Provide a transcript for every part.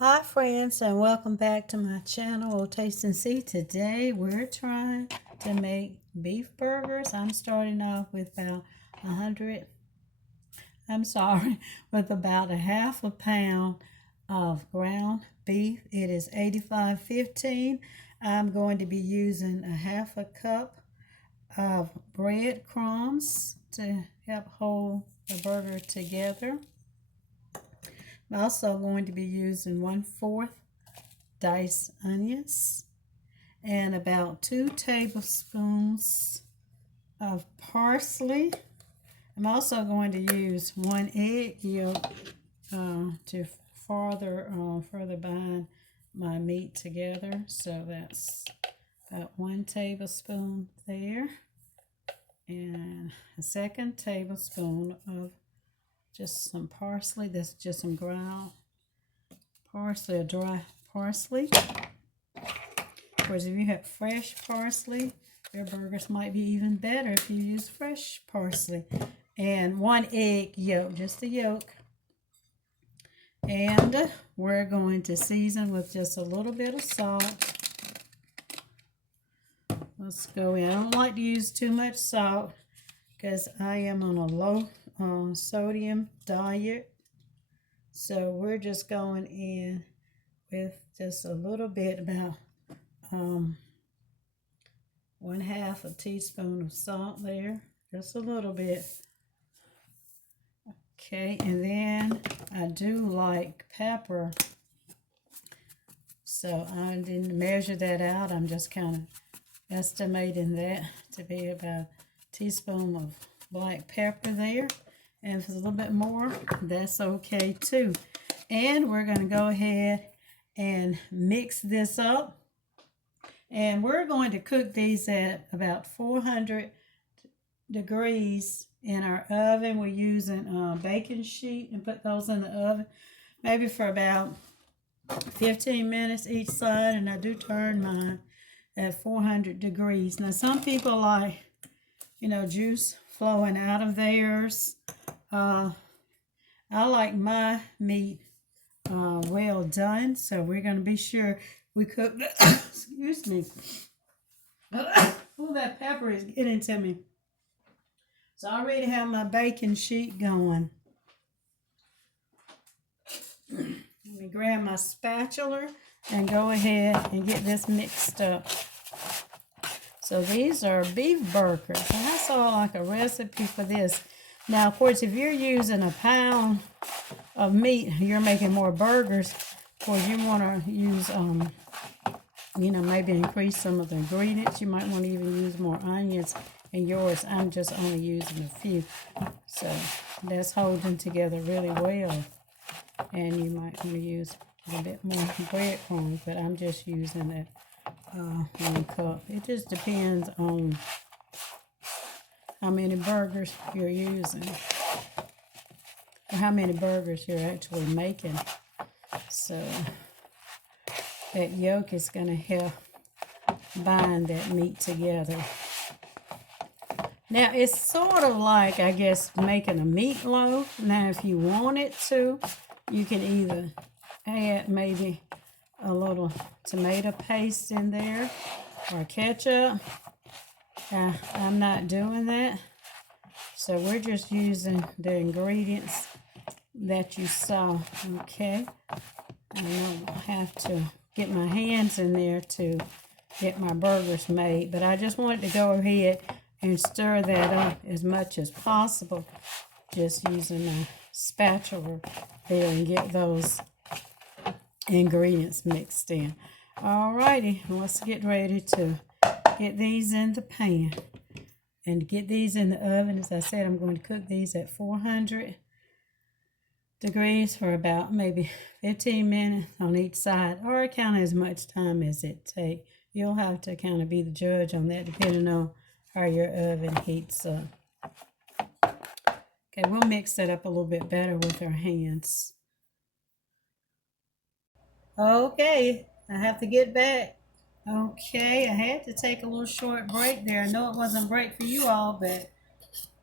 Hi friends, and welcome back to my channel, Taste and See. Today we're trying to make beef burgers. I'm starting off with about 100, with about a half a pound of ground beef. It is 85.15. I'm going to be using a half a cup of bread crumbs to help hold the burger together. I'm also going to be using 1/4 diced onions and about 2 tablespoons of parsley. I'm also going to use 1 egg yolk to further bind my meat together. So that's about 1 tablespoon there, and a second tablespoon of just some parsley. That's just some ground parsley, or dry parsley. Of course, if you have fresh parsley, your burgers might be even better if you use fresh parsley. And 1 egg yolk, just the yolk. And we're going to season with just a little bit of salt. Let's go in. I don't like to use too much salt because I am on a low sodium diet. So we're just going in with just a little bit, about 1/2 a teaspoon of salt there, just a little bit. Okay, and then I do like pepper, so I didn't measure that out. I'm just kind of estimating that to be about a teaspoon of black pepper there. And if it's a little bit more, that's okay too. And we're going to go ahead and mix this up. And we're going to cook these at about 400 degrees in our oven. We're using baking sheet and put those in the oven maybe for about 15 minutes each side. And I do turn mine at 400 degrees. Now some people like, juice flowing out of theirs. I like my meat well done, so we're going to be sure we cook. Excuse me. Oh, that pepper is getting to me. So I already have my baking sheet going. Let me grab my spatula and go ahead and get this mixed up. So these are beef burgers. And I saw like a recipe for this. Now, of course, if you're using a pound of meat, you're making more burgers. Of course, you want to use, maybe increase some of the ingredients. You might want to even use more onions in yours. I'm just only using a few. So that's holding together really well. And you might want to use a bit more breadcrumbs, but I'm just using that 1 cup. It just depends on how many burgers you're using, or how many burgers you're actually making. So that yolk is going to help bind that meat together. Now it's sort of like, I guess, making a meatloaf. Now if you wanted to, you can either add maybe a little tomato paste in there or ketchup. I'm not doing that. So we're just using the ingredients that you saw, okay? I don't have to get my hands in there to get my burgers made, but I just wanted to go ahead and stir that up as much as possible, just using a spatula there and get those ingredients mixed in. Alrighty, let's get ready to get these in the pan and get these in the oven. As I said, I'm going to cook these at 400 degrees for about maybe 15 minutes on each side, or kind of as much time as it takes. You'll have to kind of be the judge on that depending on how your oven heats up. Okay, we'll mix that up a little bit better with our hands. Okay, I have to get back. Okay, I had to take a little short break there. I know it wasn't a break for you all, but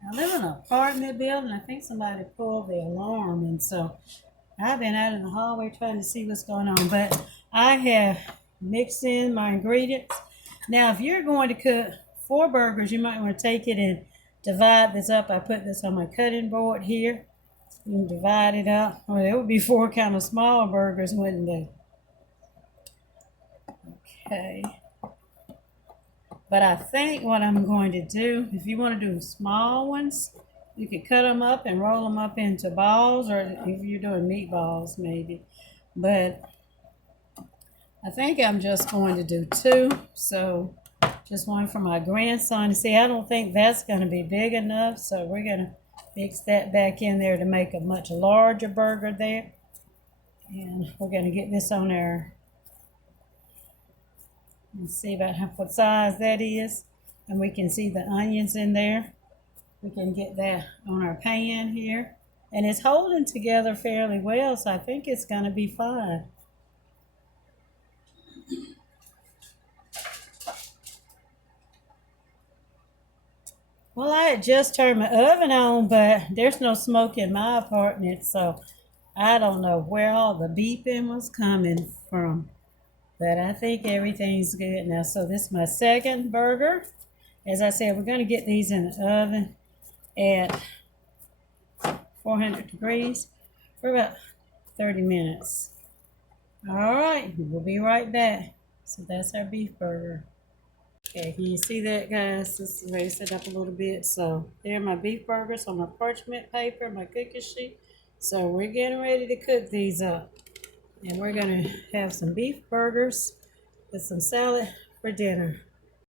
I live in an apartment building. I think somebody pulled the alarm, and so I've been out in the hallway trying to see what's going on, but I have mixed in my ingredients. Now, if you're going to cook 4 burgers, you might want to take it and divide this up. I put this on my cutting board here. You can divide it up. Well, it would be 4 kind of small burgers, wouldn't they? Okay. But I think what I'm going to do, if you want to do small ones, you could cut them up and roll them up into balls, or if you're doing meatballs, maybe. But I think I'm just going to do 2. So just one for my grandson. See, I don't think that's going to be big enough, so we're going to mix that back in there to make a much larger burger there. And we're going to get this on there. Let's see about what size that is. And we can see the onions in there. We can get that on our pan here. And it's holding together fairly well, so I think it's going to be fine. Well, I had just turned my oven on, but there's no smoke in my apartment, so I don't know where all the beeping was coming from. But I think everything's good now. So this is my second burger. As I said, we're going to get these in the oven at 400 degrees for about 30 minutes. All right, we'll be right back. So that's our beef burger. Okay, can you see that, guys? This is raised it up a little bit. So there are my beef burgers on my parchment paper, my cookie sheet. So we're getting ready to cook these up. And we're going to have some beef burgers with some salad for dinner.